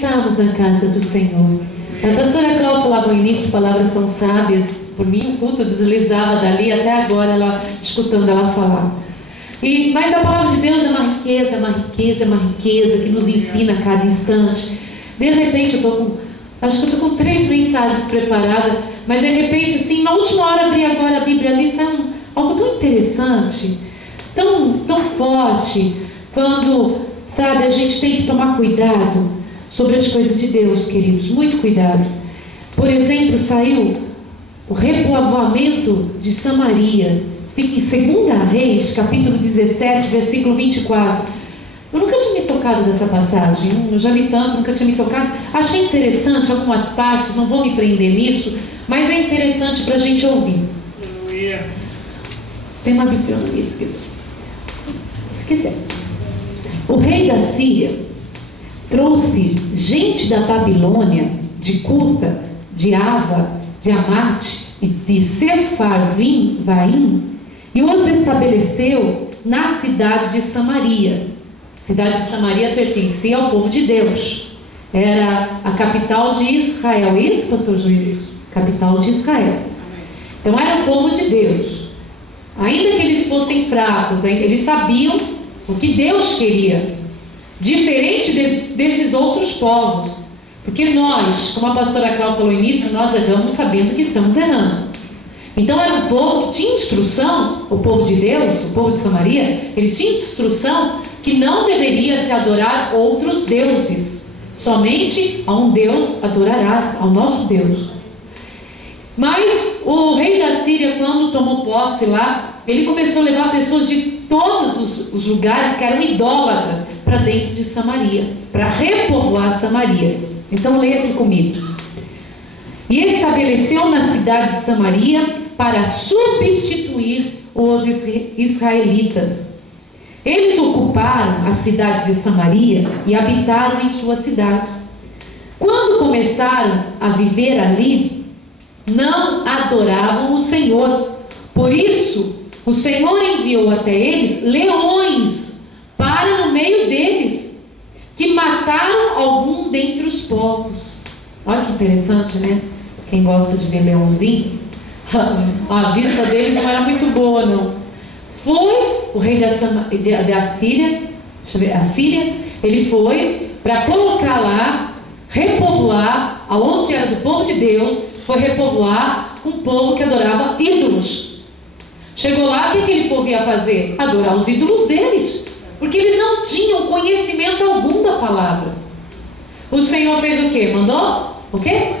estarmos na casa do Senhor. A pastora Cláudia falava no início palavras tão sábias. Por mim, o culto deslizava dali até agora, ela, escutando ela falar. Mas a palavra de Deus é uma riqueza, uma riqueza, uma riqueza que nos ensina a cada instante. De repente, acho que eu estou com 3 mensagens preparadas, mas de repente, assim, na última hora abri agora a Bíblia ali, sabe, algo tão interessante, tão forte, quando, sabe, a gente tem que tomar cuidado sobre as coisas de Deus, queridos, muito cuidado. Por exemplo, saiu o repovoamento de Samaria, em 2 Reis, capítulo 17, versículo 24. Eu nunca tinha me tocado dessa passagem, eu já li tanto, nunca tinha me tocado. Achei interessante algumas partes, não vou me prender nisso, mas é interessante para a gente ouvir. Tem uma Bíblia ali, se quiser. O rei da Síria trouxe gente da Babilônia, de Cuta, de Ava, de Amate e de Sepharvaim, e os estabeleceu na cidade de Samaria. A cidade de Samaria pertencia ao povo de Deus. Era a capital de Israel. Isso, pastor Júlio? Capital de Israel. Então era o povo de Deus. Ainda que eles fossem fracos, eles sabiam o que Deus queria. Diferente desses outros povos. Porque nós, como a pastora Cláudia falou no início, nós erramos sabendo que estamos errando. Então era um povo que tinha instrução, o povo de Deus, o povo de Samaria, eles tinham instrução que não deveria se adorar outros deuses. Somente a um Deus adorarás, ao nosso Deus. Mas o rei da Síria, quando tomou posse lá, ele começou a levar pessoas de todos os lugares que eram idólatras para dentro de Samaria, para repovoar Samaria. Então leia aqui comigo. E estabeleceu na cidade de Samaria para substituir os israelitas. Eles ocuparam a cidade de Samaria e habitaram em suas cidades. Quando começaram a viver ali, não adoravam o Senhor. Por isso, o Senhor enviou até eles leões para no meio deles, que mataram algum dentre os povos. Olha que interessante, né? Quem gosta de ver leãozinho, a vista deles não era muito boa, não. Foi o rei da Síria, deixa eu ver, a Síria, ele foi para colocar lá, repovoar, aonde era do povo de Deus, foi repovoar um povo que adorava ídolos. Chegou lá, o que aquele povo ia fazer? Adorar os ídolos deles, porque eles não tinham conhecimento algum da palavra. O Senhor fez o quê? Mandou o quê?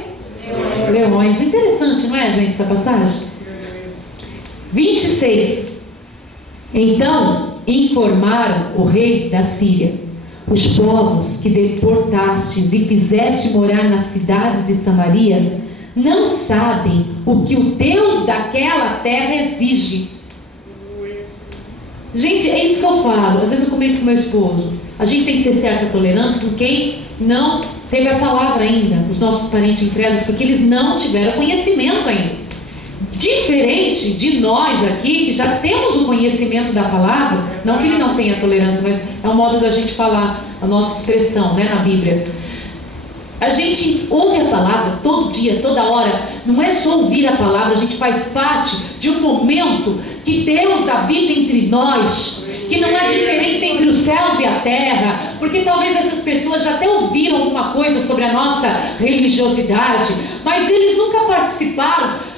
Leões. Interessante, não é, gente, essa passagem? 26. Então informaram o rei da Síria: os povos que deportastes e fizeste morar nas cidades de Samaria não sabem o que o Deus daquela terra exige. Gente, é isso que eu falo. Às vezes eu comento com meu esposo, a gente tem que ter certa tolerância com quem não teve a palavra ainda, os nossos parentes incrédulos, porque eles não tiveram conhecimento ainda. Diferente de nós aqui, que já temos o conhecimento da palavra, não que ele não tenha tolerância, mas é um modo da gente falar, a nossa expressão, né, na Bíblia. A gente ouve a palavra todo dia, toda hora. Não é só ouvir a palavra, a gente faz parte de um momento que Deus habita entre nós, que não há diferença entre os céus e a terra, porque talvez essas pessoas já até ouviram alguma coisa sobre a nossa religiosidade, mas eles nunca participaram.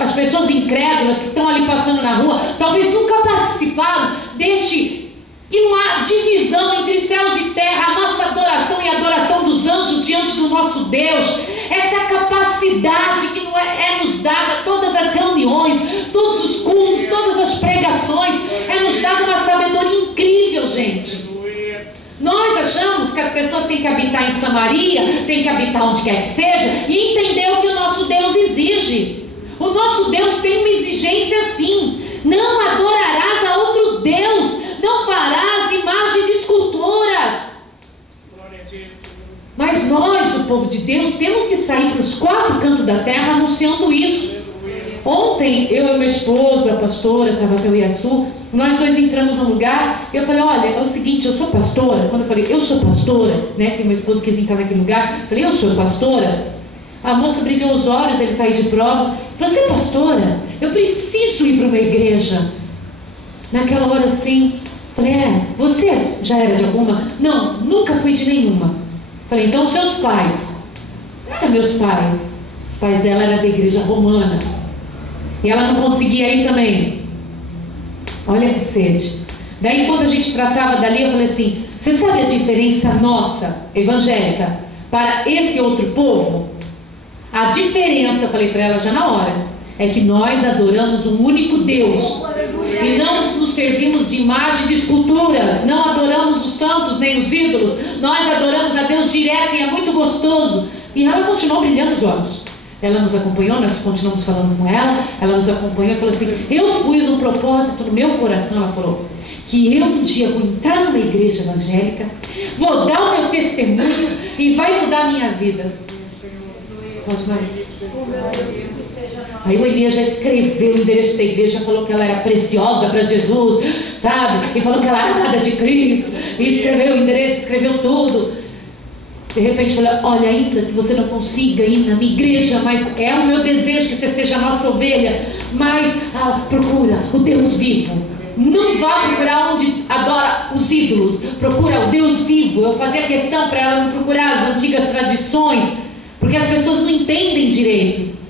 As pessoas incrédulas que estão ali passando na rua, talvez nunca participaram deste, que não há divisão entre céus e terra, a nossa adoração e a adoração dos anjos diante do nosso Deus. Essa capacidade que não é nos dada, todas as reuniões, todos os cultos, todas as pregações, é nos dada uma sabedoria incrível, gente. Nós achamos que as pessoas têm que habitar em Samaria, têm que habitar onde quer que seja, e entender o que o nosso Deus exige. O nosso Deus tem uma exigência sim: não adorarás a outro Deus, não farás imagem de esculturas. Mas nós, o povo de Deus, temos que sair para os 4 cantos da terra anunciando isso. Ontem, eu e meu esposo, a pastora, estava eu e a Su, nós dois entramos num lugar, eu falei, olha, é o seguinte, eu sou pastora. Quando eu falei, eu sou pastora, né, que meu esposo quis entrar naquele lugar, eu falei, eu sou pastora. A moça brilhou os olhos, ele está aí de prova. Falei, você é pastora? Eu preciso ir para uma igreja. Naquela hora assim, falei, você já era de alguma? Não, nunca fui de nenhuma. Falei, então seus pais? Não eram meus pais. Os pais dela eram da igreja romana. E ela não conseguia ir também. Olha que sede. Daí, enquanto a gente tratava dali, eu falei assim, você sabe a diferença nossa, evangélica, para esse outro povo? A diferença, eu falei para ela já na hora, é que nós adoramos um único Deus. E não nos servimos de imagem de esculturas. Não adoramos os santos nem os ídolos. Nós adoramos a Deus direto e é muito gostoso. E ela continuou brilhando os olhos. Ela nos acompanhou, nós continuamos falando com ela. Ela nos acompanhou e falou assim, eu pus um propósito no meu coração. Ela falou que eu um dia vou entrar numa igreja evangélica, vou dar o meu testemunho e vai mudar a minha vida. Pode mais. Aí o Elias já escreveu o endereço da igreja, falou que ela era preciosa para Jesus, sabe? E falou que ela era amada de Cristo. E escreveu o endereço, escreveu tudo. De repente falou, olha, ainda que você não consiga ir na minha igreja, mas é o meu desejo que você seja a nossa ovelha. Mas procura o Deus vivo. Não vá procurar onde adora os ídolos. Procura o Deus vivo. Eu fazia questão para ela não procurar as antigas tradições, porque as pessoas não entendem direito.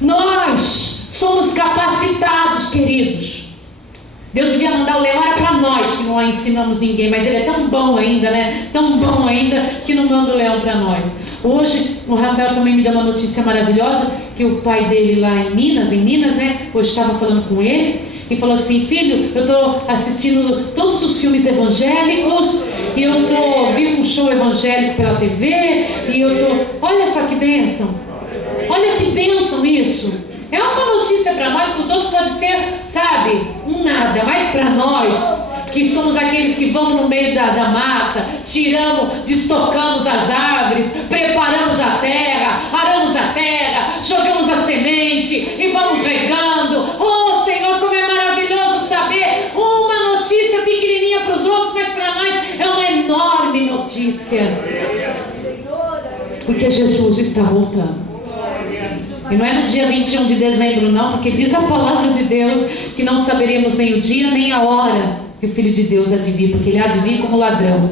Nós somos capacitados, queridos. Deus devia mandar o leão para nós, que não ensinamos ninguém, mas ele é tão bom ainda, né? Tão bom ainda, que não manda o leão para nós. Hoje, o Rafael também me deu uma notícia maravilhosa, que o pai dele lá em Minas, né? Hoje estava falando com ele, e falou assim, filho, eu estou assistindo todos os filmes evangélicos, e eu estou ouvindo um show evangélico pela TV, e eu estou... Olha só que bênção! Olha que bênção isso! É uma notícia para nós, para os outros pode ser, sabe, um nada, mas para nós, que somos aqueles que vão no meio da mata, tiramos, destocamos as árvores, preparamos a terra, aramos a terra, jogamos a semente e vamos regando. Oh Senhor, como é maravilhoso saber uma notícia pequenininha para os outros, mas para nós é uma enorme notícia, porque Jesus está voltando. E não é no dia 21 de dezembro não, porque diz a palavra de Deus que não saberíamos nem o dia nem a hora que o Filho de Deus há de vir, porque ele há de vir como ladrão.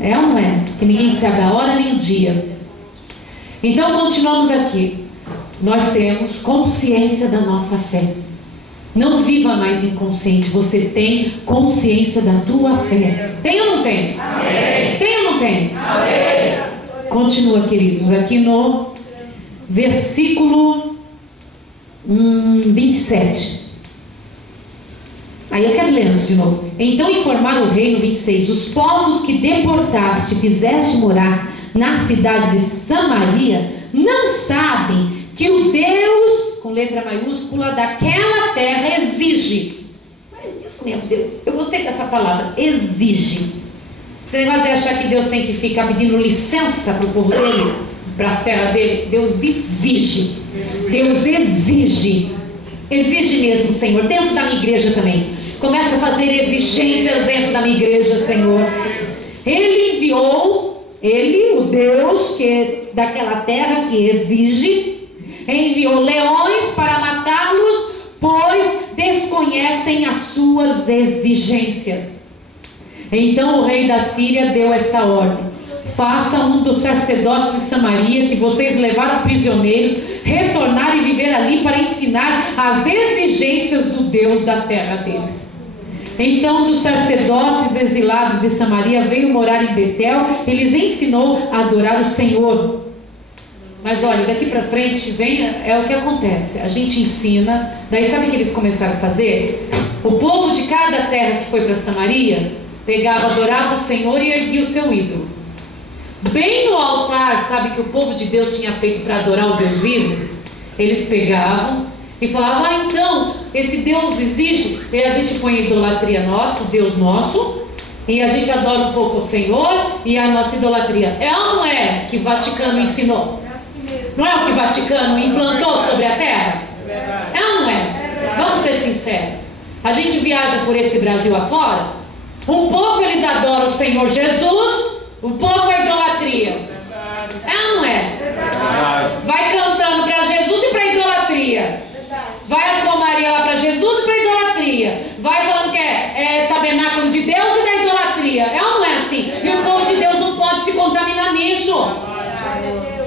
É ou não é? Que ninguém sabe a hora nem o dia. Então continuamos aqui. Nós temos consciência da nossa fé. Não viva mais inconsciente, você tem consciência da tua fé. Tem ou não tem? Amém. Tem ou não tem? Amém. Continua, queridos, aqui no versículo 27. Aí eu quero ler antes de novo. Então informaram o rei no 26: os povos que deportaste, fizeste morar na cidade de Samaria, não sabem que o Deus, com letra maiúscula, daquela terra exige. Isso, meu Deus, eu gostei dessa palavra, exige. Esse negócio de achar que Deus tem que ficar pedindo licença para o povo dele, para as terras dele. Deus exige. Deus exige. Exige mesmo, Senhor, dentro da minha igreja também. Começa a fazer exigências dentro da minha igreja, Senhor. Ele enviou, ele, o Deus que é daquela terra que exige, enviou leões para matá-los, pois desconhecem as suas exigências. Então o rei da Síria deu esta ordem: faça um dos sacerdotes de Samaria, que vocês levaram prisioneiros, retornar e viver ali para ensinar as exigências do Deus da terra deles. Então dos sacerdotes exilados de Samaria veio morar em Betel e lhes ensinou a adorar o Senhor. Mas olha, daqui para frente é o que acontece. A gente ensina, daí sabe o que eles começaram a fazer? O povo de cada terra que foi para Samaria pegava, adorava o Senhor e erguia o seu ídolo. Bem no altar, sabe, que o povo de Deus tinha feito para adorar o Deus vivo, eles pegavam e falavam: então, esse Deus exige, e a gente põe a idolatria nossa, o Deus nosso, e a gente adora um pouco o Senhor e a nossa idolatria. É ou não é que o Vaticano ensinou? É assim mesmo. Não é o que o Vaticano implantou sobre a Terra? É ou não é? Vamos ser sinceros. A gente viaja por esse Brasil afora, um pouco eles adoram o Senhor Jesus, um pouco a idolatria. É ou não é? Vai cantando para Jesus e para idolatria. Vai as romarias lá para Jesus e para idolatria. Vai falando que é tabernáculo de Deus e da idolatria. É ou não é assim? E o povo de Deus não pode se contaminar nisso.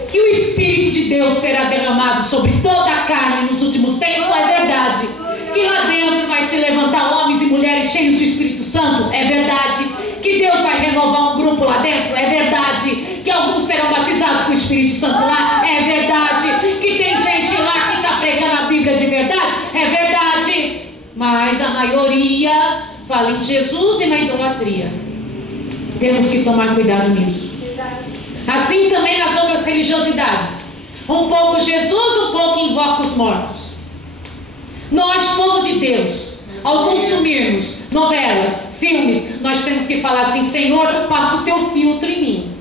Que o Espírito de Deus será derramado sobre toda a carne nos últimos tempos, é verdade. Que lá dentro vai se levantar homens e mulheres cheios do Espírito Santo, é verdade. Que Deus vai renovar um grupo lá dentro, é verdade. Que alguns serão batizados com o Espírito Santo lá, é verdade. Que tem gente lá que está pregando a Bíblia de verdade, é verdade. Mas a maioria fala em Jesus e na idolatria. Temos que tomar cuidado nisso. Assim também nas outras religiosidades. Um pouco Jesus, um pouco invoca os mortos. Nós, povo de Deus, ao consumirmos novelas, filmes, nós temos que falar assim: Senhor, passa o teu filtro em mim.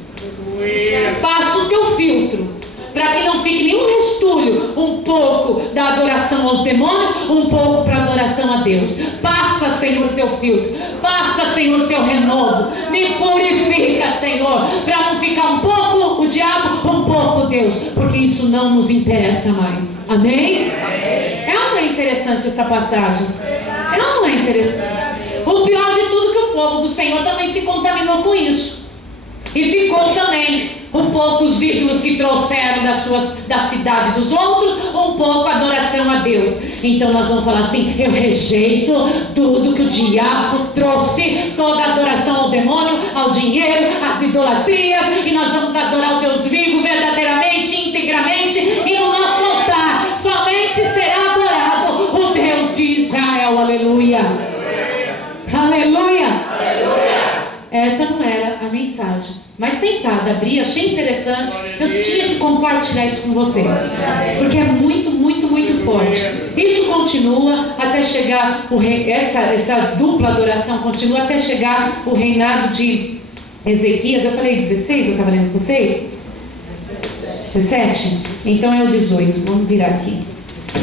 Passa o teu filtro, para que não fique nenhum restolho, um pouco da adoração aos demônios, um pouco para a adoração a Deus. Passa, Senhor, o teu filtro. Passa, Senhor, o teu renovo. Me purifica, Senhor, para não ficar um pouco o diabo, um pouco Deus, porque isso não nos interessa mais. Amém? É ou não é interessante essa passagem? É ou não é interessante? O pior de tudo é que o povo do Senhor também se contaminou com isso. E ficou também um pouco os ídolos que trouxeram da cidade dos outros, um pouco a adoração a Deus. Então nós vamos falar assim: eu rejeito tudo que o diabo trouxe, toda a adoração ao demônio, ao dinheiro, às idolatrias, e nós vamos adorar o Deus vivo verdadeiramente, integramente, e no nosso altar somente será adorado o Deus de Israel. Aleluia! Aleluia! Aleluia! Essa não era a mensagem, mas sentada, abri, achei interessante. Eu tinha que compartilhar isso com vocês, porque é muito, muito, muito forte. Isso continua até chegar o essa dupla adoração continua até chegar o reinado de Ezequias. Eu falei 16, eu estava lendo com vocês? 17? Então é o 18, vamos virar aqui.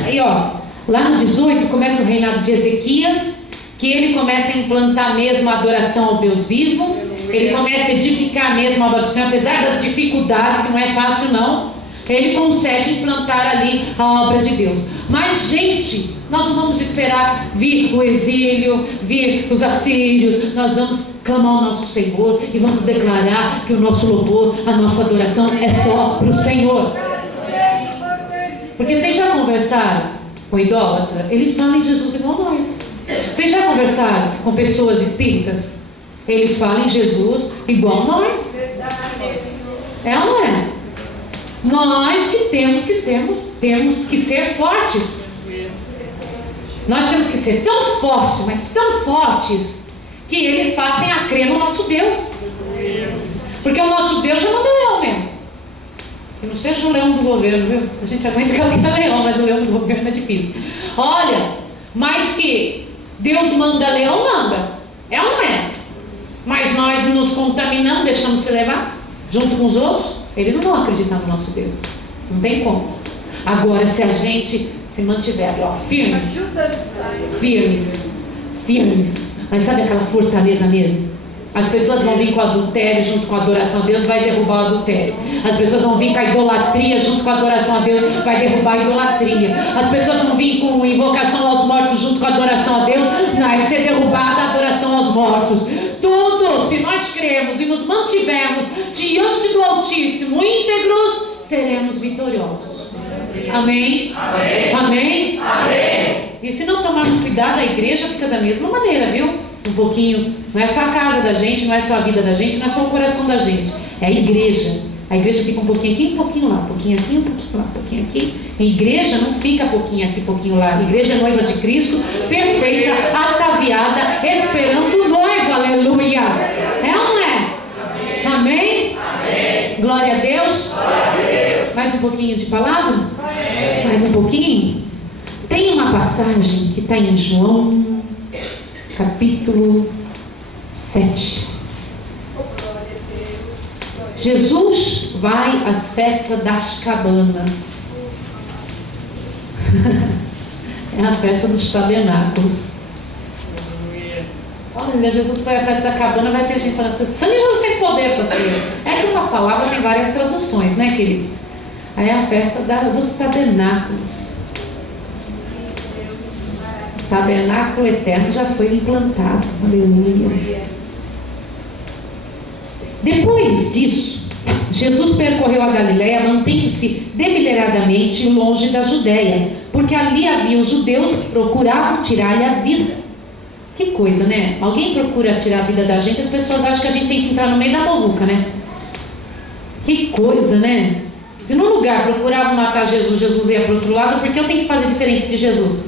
Aí ó, lá no 18 começa o reinado de Ezequias, que ele começa a implantar mesmo a adoração ao Deus vivo. Ele começa a edificar mesmo a adoração, apesar das dificuldades, que não é fácil não. Ele consegue implantar ali a obra de Deus. Mas gente, nós não vamos esperar vir o exílio, vir os assírios. Nós vamos clamar ao nosso Senhor e vamos declarar que o nosso louvor, a nossa adoração é só para o Senhor. Porque vocês já conversaram com idólatra? Eles falam em Jesus igual nós. Vocês já conversaram com pessoas espíritas? Eles falam em Jesus igual nós. É ou não é? Nós que temos que ser fortes. Nós temos que ser tão fortes, mas tão fortes, que eles passem a crer no nosso Deus. Porque o nosso Deus já manda leão mesmo. Que não seja o leão do governo, viu? A gente aguenta qualquer leão, mas o leão do governo é difícil. Olha, mas que Deus manda leão, manda. É ou não é? Mas nós nos contaminamos, deixamos se levar junto com os outros. Eles não vão acreditar no nosso Deus. Não tem como. Agora, se a gente se mantiver ali, ó, firmes, mas sabe aquela fortaleza mesmo? As pessoas vão vir com o adultério junto com a adoração a Deus, vai derrubar o adultério. As pessoas vão vir com a idolatria junto com a adoração a Deus, vai derrubar a idolatria. As pessoas vão vir com invocação aos mortos junto com a adoração a Deus, vai ser derrubada a adoração aos mortos. Tudo, se nós cremos e nos mantivermos diante do Altíssimo íntegros, seremos vitoriosos. Amém? Amém? Amém? Amém? E se não tomarmos cuidado, a igreja fica da mesma maneira, viu? Um pouquinho, não é só a casa da gente, não é só a vida da gente, não é só o coração da gente, é a igreja. A igreja fica um pouquinho aqui, um pouquinho lá, um pouquinho aqui, um pouquinho lá, um pouquinho aqui. A igreja não fica pouquinho aqui, pouquinho lá. A igreja é noiva de Cristo, perfeita, ataviada, esperando o noivo, aleluia. É ou não é? Amém? Amém? Glória a Deus. Glória a Deus. Mais um pouquinho de palavra? Amém. Mais um pouquinho? Tem uma passagem que está em João, capítulo 7. Jesus vai às festas das cabanas. É a festa dos tabernáculos. Olha, Jesus vai à festa da cabana, vai ter gente falando assim: o sangue de Jesus tem poder, pastor. É que uma palavra tem várias traduções, né, queridos? Aí é a festa dos tabernáculos. O tabernáculo eterno já foi implantado. Aleluia. Depois disso, Jesus percorreu a Galileia, mantendo-se deliberadamente longe da Judéia, porque ali havia os judeus que procuravam tirar-lhe a vida. Que coisa, né? Alguém procura tirar a vida da gente, as pessoas acham que a gente tem que entrar no meio da muvuca, né? Que coisa, né? Se num lugar procuravam matar Jesus, Jesus ia para o outro lado, por que eu tenho que fazer diferente de Jesus?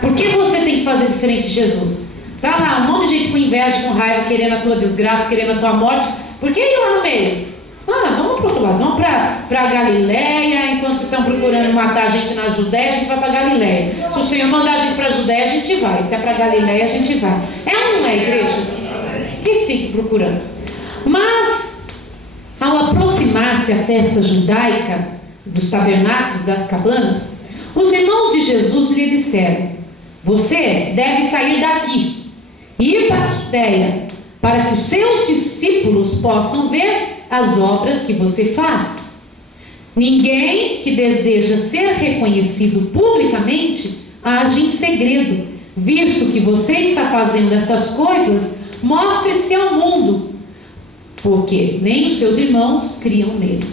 Por que você tem que fazer diferente de Jesus? Tá lá, um monte de gente com inveja, com raiva, querendo a tua desgraça, querendo a tua morte. Por que ir lá no meio? Vamos para o outro lado, vamos para Galileia. Enquanto estão procurando matar a gente na Judéia, a gente vai para Galileia. Se o Senhor mandar a gente para a Judéia, a gente vai. Se é para Galileia, a gente vai. É ou não é, igreja? Que fique procurando. Mas, ao aproximar-se a festa judaica dos tabernáculos, das cabanas, os irmãos de Jesus lhe disseram: você deve sair daqui e ir para a Judéia, para que os seus discípulos possam ver as obras que você faz. Ninguém que deseja ser reconhecido publicamente age em segredo. Visto que você está fazendo essas coisas, mostre-se ao mundo, porque nem os seus irmãos criam nele.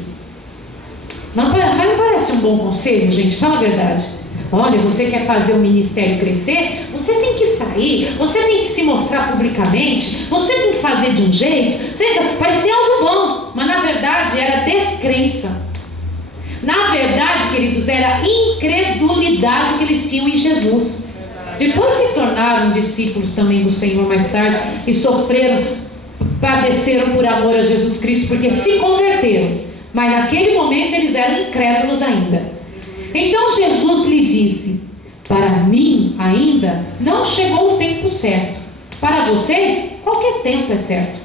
Mas não parece um bom conselho, gente? Fala a verdade. Olha, você quer fazer o ministério crescer? Você tem que sair, você tem que se mostrar publicamente, você tem que fazer de um jeito. Parecia algo bom, mas na verdade era descrença. Na verdade, queridos, era incredulidade que eles tinham em Jesus. Depois se tornaram discípulos também do Senhor mais tarde e sofreram, padeceram por amor a Jesus Cristo, porque se converteram. Mas naquele momento eles eram incrédulos ainda. Então Jesus lhe disse: para mim ainda não chegou o tempo certo. Para vocês, qualquer tempo é certo.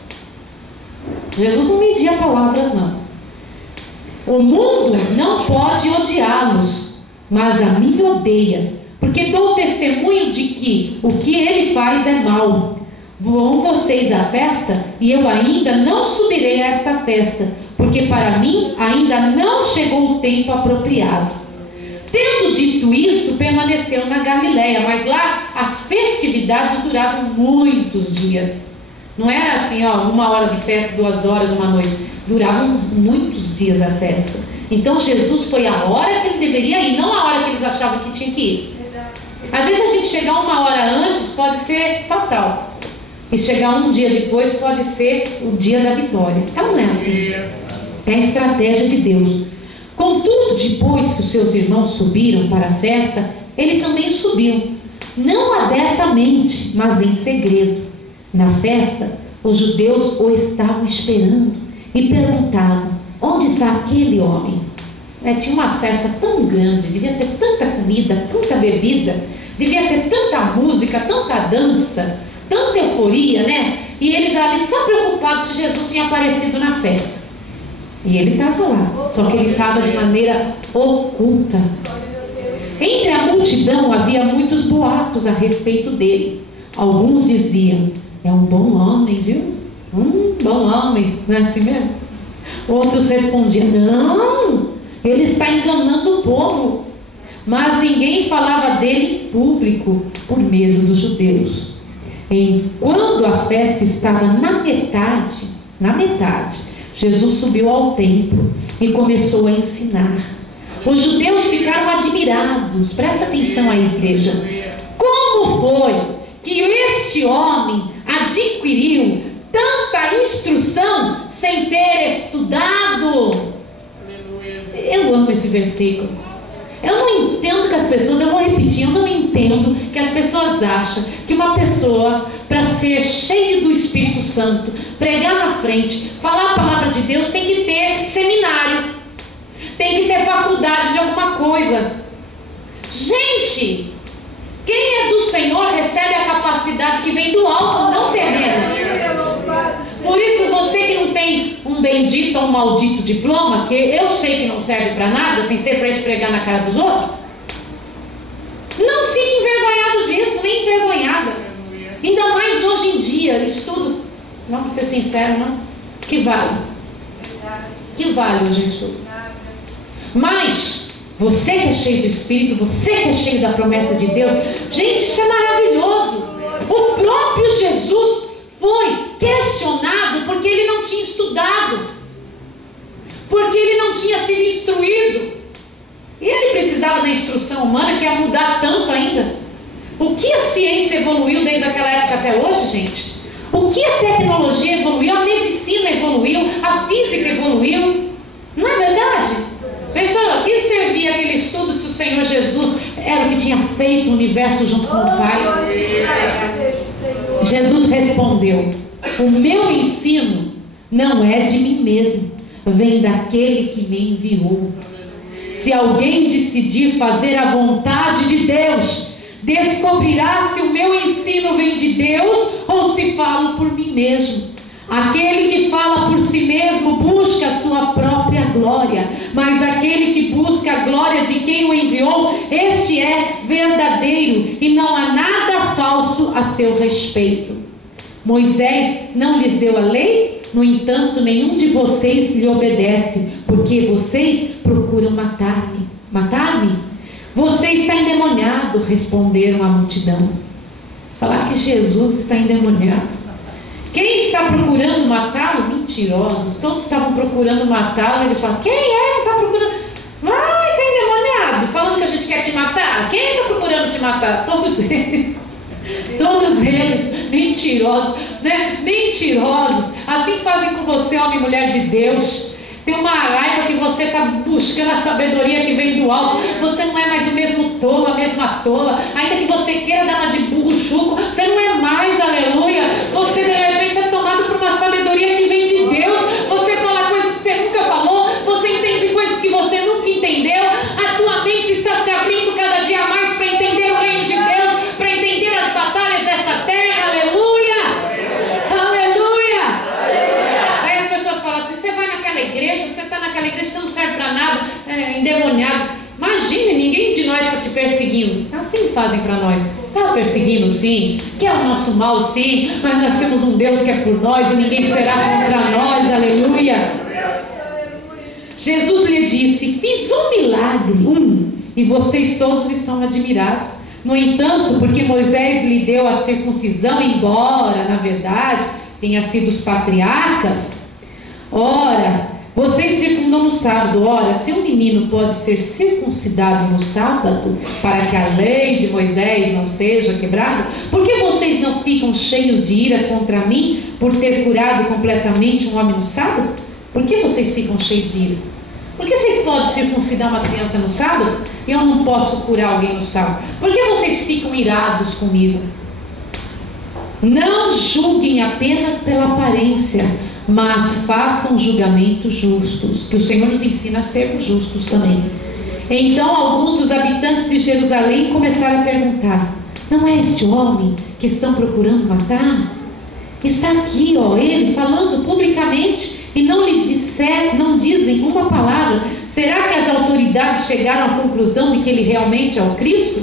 Jesus não media palavras, não. O mundo não pode odiá-los, mas a mim odeia, porque dou testemunho de que o que ele faz é mal. Vão vocês à festa, e eu ainda não subirei a esta festa, porque para mim ainda não chegou o tempo apropriado. Tendo dito isto, permaneceu na Galileia, mas lá as festividades duravam muitos dias. Não era assim, 1 hora de festa, 2 horas, 1 noite. Duravam muitos dias a festa. Então Jesus foi a hora que ele deveria ir, não a hora que eles achavam que tinha que ir. Às vezes a gente chegar 1 hora antes pode ser fatal, e chegar um dia depois pode ser o dia da vitória. Não é assim. É a estratégia de Deus. Contudo, depois que os seus irmãos subiram para a festa, ele também subiu, não abertamente, mas em segredo. Na festa, os judeus o estavam esperando e perguntavam: onde está aquele homem? Tinha uma festa tão grande, devia ter tanta comida, tanta bebida, devia ter tanta música, tanta dança, tanta euforia, né? E eles ali só preocupados se Jesus tinha aparecido na festa. E ele estava lá, só que ele estava de maneira oculta. Entre a multidão havia muitos boatos a respeito dele. Alguns diziam: é um bom homem, viu? Bom homem, não é assim mesmo? Outros respondiam: não, ele está enganando o povo. Mas ninguém falava dele em público, por medo dos judeus. Quando a festa estava na metade, Jesus subiu ao templo e começou a ensinar. Os judeus ficaram admirados. Presta atenção aí, igreja. Como foi que este homem adquiriu tanta instrução sem ter estudado? Eu amo esse versículo. Eu não entendo que as pessoas, eu vou repetir, eu não entendo que as pessoas acham que uma pessoa, para ser cheio do Espírito Santo, pregar na frente, falar a palavra de Deus, tem que ter seminário, tem que ter faculdade de alguma coisa. Gente, quem é do Senhor recebe a capacidade que vem do alto, não terrena. Por isso, você que não tem um bendito ou um maldito diploma, que eu sei que não serve para nada, sem ser para esfregar na cara dos outros. Não fique envergonhado disso, nem envergonhada. Ainda mais hoje em dia, estudo, vamos ser sinceros, não? Que vale? Que vale hoje o estudo? Mas você que é cheio do Espírito, você que é cheio da promessa de Deus, gente, isso é maravilhoso. O próprio Jesus foi questionado porque ele não tinha estudado, porque ele não tinha sido instruído. E ele precisava da instrução humana, que ia mudar tanto ainda. O que a ciência evoluiu desde aquela época até hoje, gente? O que a tecnologia evoluiu, a medicina evoluiu, a física evoluiu. Não é verdade? Pessoal, a que servia aquele estudo se o Senhor Jesus era o que tinha feito o universo junto com o Pai? Jesus respondeu: o meu ensino não é de mim mesmo, vem daquele que me enviou. Se alguém decidir fazer a vontade de Deus, descobrirá se o meu ensino vem de Deus ou se falo por mim mesmo. Aquele que fala por si mesmo busca a sua própria glória, mas aquele que busca a glória de quem o enviou, este é verdadeiro, e não há nada falso a seu respeito. Moisés não lhes deu a lei? No entanto, nenhum de vocês lhe obedece, porque vocês procuram matar-me. Matar-me? Você está endemoniado, responderam a multidão. Falar que Jesus está endemoniado. Quem está procurando matá-lo? Mentirosos. Todos estavam procurando matá-lo. Eles falam: quem é que está procurando? Ai, está endemoniado, falando que a gente quer te matar. Quem está procurando te matar? Todos eles. Todos eles, mentirosos, né? Mentirosos. Assim fazem com você, homem e mulher de Deus. Tem uma raiva que você está buscando a sabedoria que vem do alto. Você não é mais o mesmo tolo, a mesma tola. Ainda que você queira dar uma de burro chuco, você não é mais, aleluia. Você de repente é tomado por uma sabedoria que vem de Deus. Você fala coisas que você nunca falou. Você entende coisas que você nunca entendeu. A tua mente está se abrindo cada dia mais para entender o reino de Deus, para entender as batalhas dessa terra, aleluia. Aleluia. Aí as pessoas falam assim: você vai naquela igreja, você está naquela igreja, você não serve para nada, endemoniados. Imagine, ninguém de nós está te perseguindo. Assim fazem para nós. Está perseguindo, sim, quer o nosso mal, sim, mas nós temos um Deus que é por nós e ninguém será contra nós, aleluia. Jesus lhe disse: fiz um milagre, e vocês todos estão admirados. No entanto, porque Moisés lhe deu a circuncisão, embora, na verdade, tenha sido os patriarcas, ora, vocês circundam no sábado. Ora, se um menino pode ser circuncidado no sábado, para que a lei de Moisés não seja quebrada, por que vocês não ficam cheios de ira contra mim, por ter curado completamente um homem no sábado? Por que vocês ficam cheios de ira? Por que vocês podem circuncidar uma criança no sábado e eu não posso curar alguém no sábado? Por que vocês ficam irados comigo? Não julguem apenas pela aparência, mas façam julgamentos justos, que o Senhor nos ensina a sermos justos também. Então alguns dos habitantes de Jerusalém começaram a perguntar: não é este homem que estão procurando matar? Está aqui, ó, ele falando publicamente e não dizem uma palavra. Será que as autoridades chegaram à conclusão de que ele realmente é o Cristo?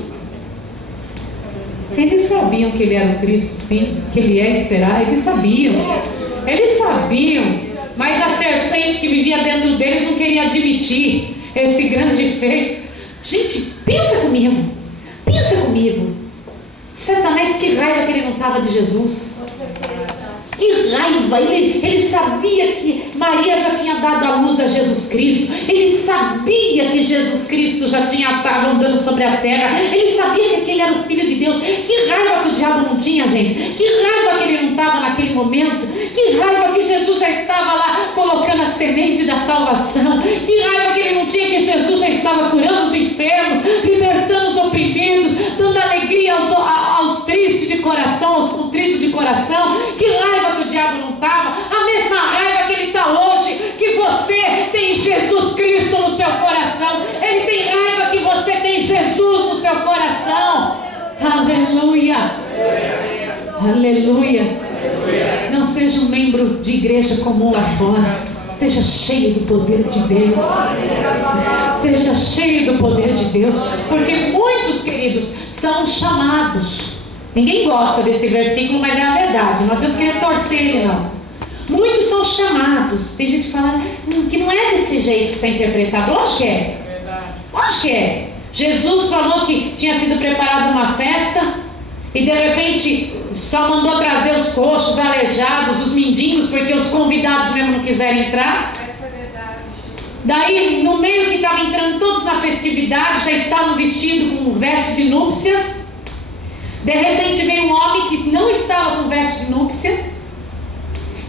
Eles sabiam que ele era o Cristo, sim, que ele é e será, eles sabiam, mas a serpente que vivia dentro deles não queria admitir esse grande feito. Gente, pensa comigo, Satanás, que raiva que ele não estava de Jesus. Que raiva, ele sabia que Maria já tinha dado a luz a Jesus Cristo, ele sabia que Jesus Cristo já estava andando sobre a terra, ele sabia que aquele era o Filho de Deus. Que raiva que o diabo não tinha, gente, que raiva que ele não estava naquele momento, que raiva que Jesus já estava lá colocando a semente da salvação, que raiva que ele não tinha, que Jesus já estava curando os enfermos, libertando os oprimidos, dando alegria aos tristes de coração, aos contritos de coração. Que raiva que o diabo não estava, a mesma raiva que ele está hoje, que você tem Jesus Cristo no seu coração. Ele tem raiva que você tem Jesus no seu coração. Aleluia, aleluia. Não seja um membro de igreja comum lá fora. Seja cheio do poder de Deus. Seja cheio do poder de Deus. Porque muitos, queridos, são chamados. Ninguém gosta desse versículo, mas é a verdade. Não adianta querer torcer ele, não. Muitos são chamados. Tem gente falando que não é desse jeito que está interpretado. Lógico que é. Lógico que é. Jesus falou que tinha sido preparada uma festa e de repente só mandou trazer os coxos, aleijados, os mendigos, porque os convidados mesmo não quiseram entrar. Essa é verdade. Daí, no meio que estavam entrando todos na festividade, já estavam vestidos com veste de núpcias. De repente veio um homem que não estava com veste de núpcias.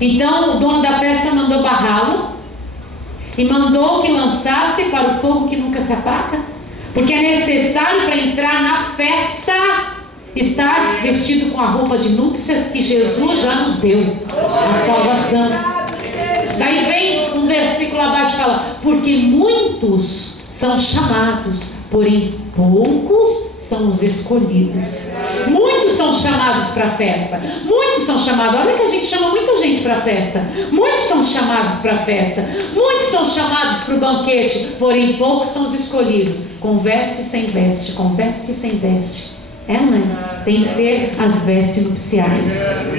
Então o dono da festa mandou barrá-lo e mandou que lançasse para o fogo que nunca se apaga, porque é necessário para entrar na festa estar vestido com a roupa de núpcias que Jesus já nos deu, a salvação. Daí vem um versículo abaixo e fala: porque muitos são chamados, porém poucos são os escolhidos. Muitos são chamados para a festa. Muitos são chamados. Olha que a gente chama muita gente para a festa. Muitos são chamados para a festa. Muitos são chamados para o banquete. Porém poucos são os escolhidos. Com veste e sem veste. Com veste e sem veste. É, não é? Tem que ter as vestes nupciais.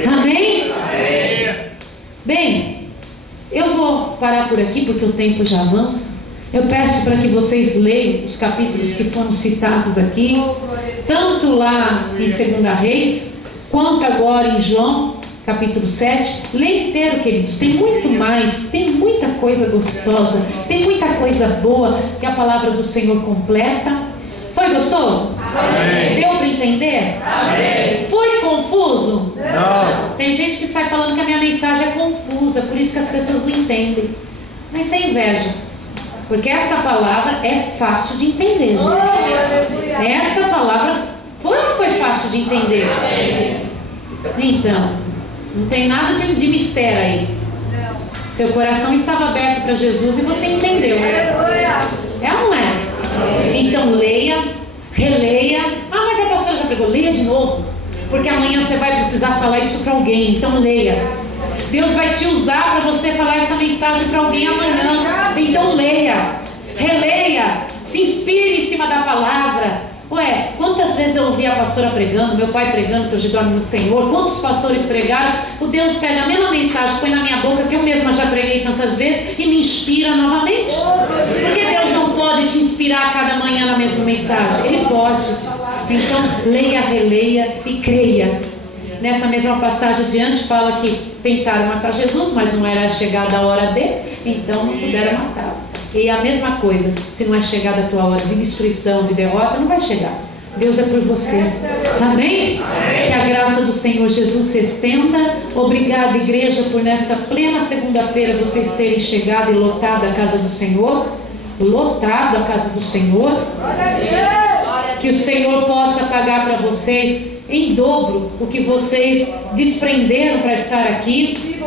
Amém? Bem, eu vou parar por aqui porque o tempo já avança. Eu peço para que vocês leiam os capítulos que foram citados aqui, tanto lá em 2 Reis, quanto agora em João, capítulo 7. Leia inteiro, queridos. Tem muito mais, tem muita coisa gostosa, tem muita coisa boa que a palavra do Senhor completa. Foi gostoso? Amém. Deu para entender? Amém. Foi confuso? Não. Tem gente que sai falando que a minha mensagem é confusa, por isso que as pessoas não entendem. Mas sem inveja. Porque essa palavra é fácil de entender, gente. Essa palavra foi ou não foi fácil de entender? Então, não tem nada de mistério aí. Seu coração estava aberto para Jesus e você entendeu. É ou não é? Então leia, releia. Ah, mas a pastora já pregou. Leia de novo. Porque amanhã você vai precisar falar isso para alguém. Então leia. Deus vai te usar para você falar essa mensagem para alguém amanhã. Então leia, releia, se inspire em cima da palavra. Ué, quantas vezes eu ouvi a pastora pregando, meu pai pregando, que hoje dorme no Senhor, quantos pastores pregaram, o Deus pega a mesma mensagem, põe na minha boca, que eu mesma já preguei tantas vezes, e me inspira novamente. Porque Deus não pode te inspirar a cada manhã na mesma mensagem? Ele pode. Então leia, releia e creia. Nessa mesma passagem adiante fala que tentaram matar Jesus, mas não era chegada a hora dele, então não puderam matá-lo. E a mesma coisa, se não é chegada a tua hora de destruição, de derrota, não vai chegar. Deus é por você. Amém? Que a graça do Senhor Jesus se estenda. Obrigada, igreja, por nessa plena segunda-feira vocês terem chegado e lotado a casa do Senhor. Lotado a casa do Senhor. Que o Senhor possa pagar para vocês em dobro o que vocês desprenderam para estar aqui.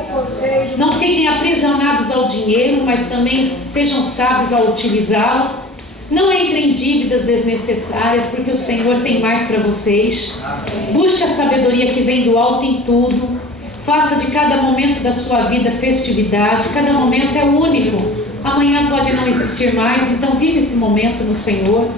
Não fiquem aprisionados ao dinheiro, mas também sejam sábios ao utilizá-lo. Não entrem em dívidas desnecessárias, porque o Senhor tem mais para vocês. Busque a sabedoria que vem do alto em tudo. Faça de cada momento da sua vida festividade. Cada momento é único. Amanhã pode não existir mais, então vive esse momento no Senhor.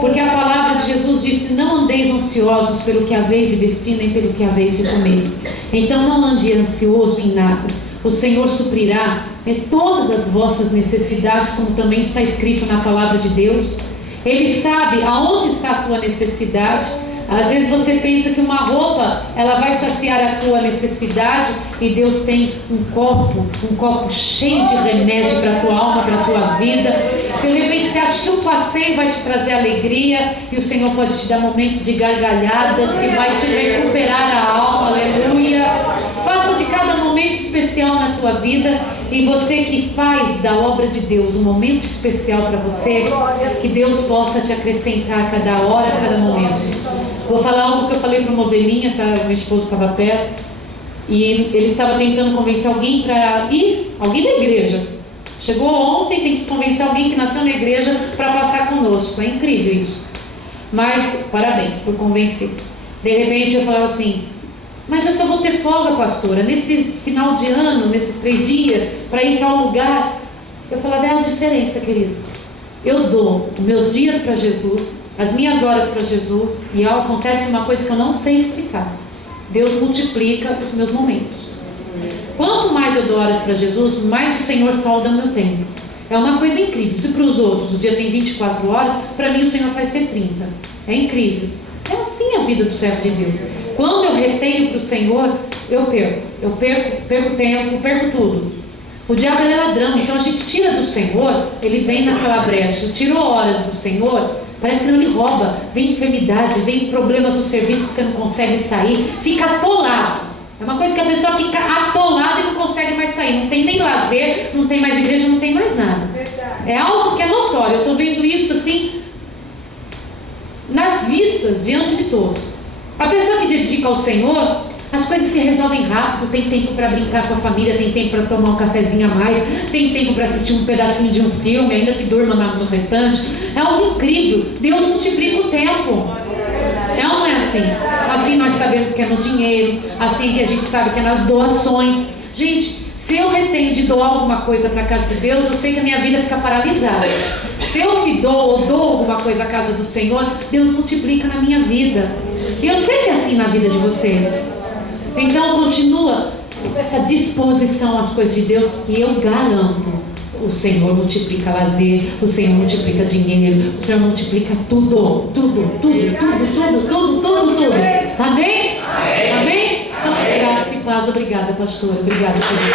Porque a palavra de Jesus disse: não andeis ansiosos pelo que haveis de vestir, nem pelo que haveis de comer. Então não ande ansioso em nada. O Senhor suprirá todas as vossas necessidades, como também está escrito na palavra de Deus. Ele sabe aonde está a tua necessidade. Às vezes você pensa que uma roupa ela vai saciar a tua necessidade, e Deus tem um copo cheio de remédio para a tua alma, para a tua vida. De repente você acha que um passeio vai te trazer alegria, e o Senhor pode te dar momentos de gargalhadas que vai te recuperar a alma. Aleluia. Faça de cada momento especial na tua vida, e você que faz da obra de Deus um momento especial para você, que Deus possa te acrescentar a cada hora, a cada momento. Vou falar algo que eu falei para uma ovelhinha, tá? Meu esposo estava perto, e ele estava tentando convencer alguém para ir, alguém da igreja. Chegou ontem, tem que convencer alguém que nasceu na igreja para passar conosco. É incrível isso. Mas parabéns por convencer. De repente eu falava assim: Mas eu só vou ter folga, pastora, nesse final de ano, nesses 3 dias, para ir para um lugar. Eu falava, é a diferença, querido. Eu dou os meus dias para Jesus, as minhas horas para Jesus, e acontece uma coisa que eu não sei explicar. Deus multiplica os meus momentos. Quanto mais eu dou horas para Jesus, mais o Senhor salda meu tempo. É uma coisa incrível. Se para os outros o dia tem 24 horas, para mim o Senhor faz ter 30. É incrível. É assim a vida do servo de Deus. Quando eu retenho para o Senhor, eu perco tempo, perco tudo. O diabo é ladrão, então a gente tira do Senhor, ele vem naquela brecha. Tirou horas do Senhor, parece que não lhe rouba. Vem enfermidade, vem problemas no serviço que você não consegue sair, fica atolado. É uma coisa que a pessoa fica atolada e não consegue mais sair. Não tem nem lazer, não tem mais igreja, não tem mais nada. É algo que é notório. Eu estou vendo isso assim, nas vistas, diante de todos. A pessoa que dedica ao Senhor, as coisas se resolvem rápido. Tem tempo para brincar com a família, tem tempo para tomar um cafezinho a mais, tem tempo para assistir um pedacinho de um filme, ainda que durma no restante. É algo incrível. Deus multiplica o tempo. Não é assim. Assim nós sabemos que é no dinheiro, assim que a gente sabe que é nas doações. Gente, se eu retenho de doar alguma coisa para a casa de Deus, eu sei que a minha vida fica paralisada. Se eu me dou ou dou alguma coisa à casa do Senhor, Deus multiplica na minha vida. E eu sei que é assim na vida de vocês. Então continua com essa disposição às coisas de Deus, que eu garanto. O Senhor multiplica lazer, o Senhor multiplica dinheiro, o Senhor multiplica tudo. Amém? Amém? Então, graça e paz. Obrigada, pastora. Obrigada, pastor.